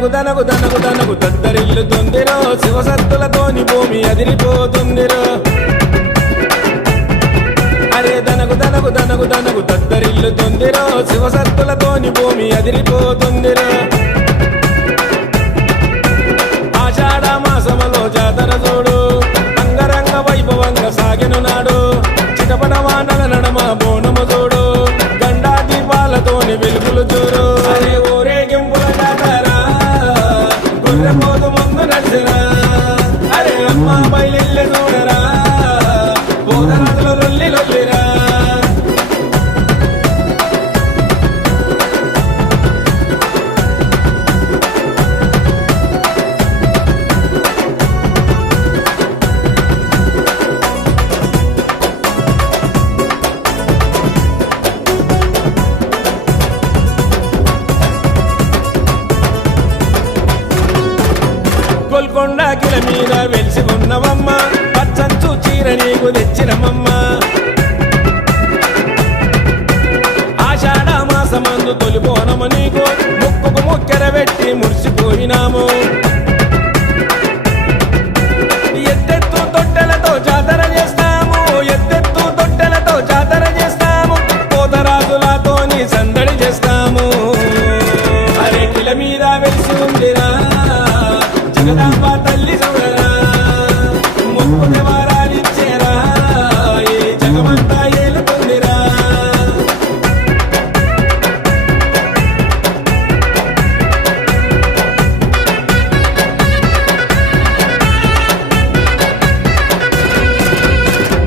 దనకు తద్దరిల్లుతుందిరో శివసత్తులతోని భూమి అదిరిపోతుందిరో అరే దనకు తద్దరిల్లుతుందిరో శివసత్తులతోని భూమి అదిరిపోతుందిరో ఆషాఢ మాసములో జాతర చూడు అంగరంగ వైభవంగా సాగెను నాడు చిటపట వానల నడమ బోనము చూడు గండా దీపాలతోని వెలుగులు చూడు అరే ఊరేగింపుల జాతర గొర్రెపోతు ముందు నడిచిరా అరే అమ్మ బయలు చూడరా పోతరాజులు లొల్లిరా గోల్కొండ కిల మీద వెలిసి ఉన్నవమ్మ పచ్చంచు చీర నీకు తెచ్చినమమ్మ ఆషాఢ మాసమందు తొలిపోనము నీకు ముక్కుకు ముక్కెర పెట్టి మురిసిపోయినాము ఎత్తెత్తు తొట్టెలతో జాతర చేస్తాము ఎత్తెత్తు తొట్టెలతో జాతర చేస్తాము పోతరాజులతోని సందడి చేస్తాము అరే కిల మీద వెలిసి ఉందిరా జగదాంబ తల్లి చూడరా ముక్కుని వారాలిచ్చేరా ఈ జగమంతా ఏలుతుందిరా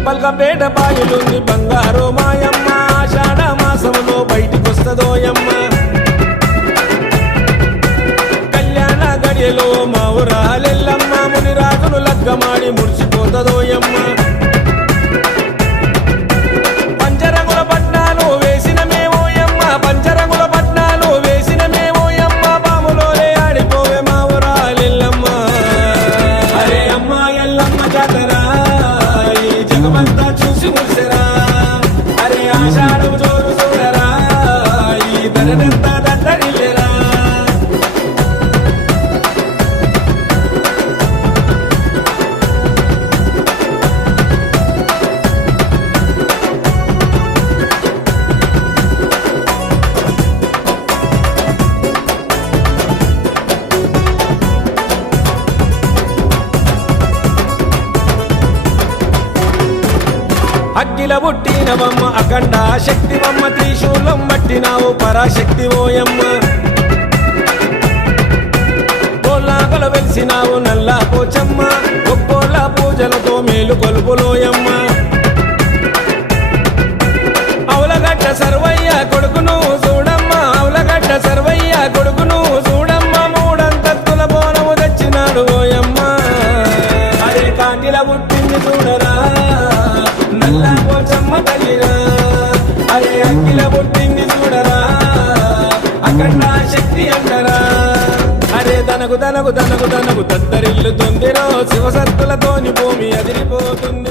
పల్కపేట బాయిలుంది బంగారు మాయమ్మ ఆషాఢ మాసంలో బయటికొస్తదోయమ్మ కళ్యాణ గడియలో మా ఊరాలెల్లమ్మ మునిరాజును లగ్గమాడి మురిసిపోతదోయమ్మ పంచరంగుల పట్నాలు వేసిన మేమోయమ్మ పంచరంగుల పట్నాలు వేసిన మేమోయమ్మ పాములోనే ఆడిపోవే మా ఊరాలెల్లమ్మ అరే అమ్మ ఎల్లమ్మ జాతర ఈ జగమంతా చూసి మురిసెరా అరే ఆషాఢం జోరు చూడరా ఈ ధరనంతా దద్దరిల్లెరా అగ్గిల పుట్టినవమ్మ అఖండ శక్తివమ్మ త్రిశూలం పట్టినావు పరాశక్తి ఓయమ్మ కోలాగల వెలిసినావు నల్లా పోచమ్మ ఒక్కోళ్ళ పూజలతో మేలు కొలుపులోయమ్మ అవులగడ్డ సర్వయ్య కొడుకును చూడమ్మ అవులగడ్డ సర్వయ్య కొడుకును చూడమ్మ మూడంతత్తుల బోనము తెచ్చినాడు ఓయమ్మ అరే కాంటిల పుట్టింది చూడరా నల్లా పోచమ్మ తల్లిరా అరే అగ్గిల పుట్టింది చూడరా అఖండ శక్తి అంటరా అరే దనకు తద్దరిల్లుతుందిరో శివసత్తులతోని భూమి అదిరిపోతుంది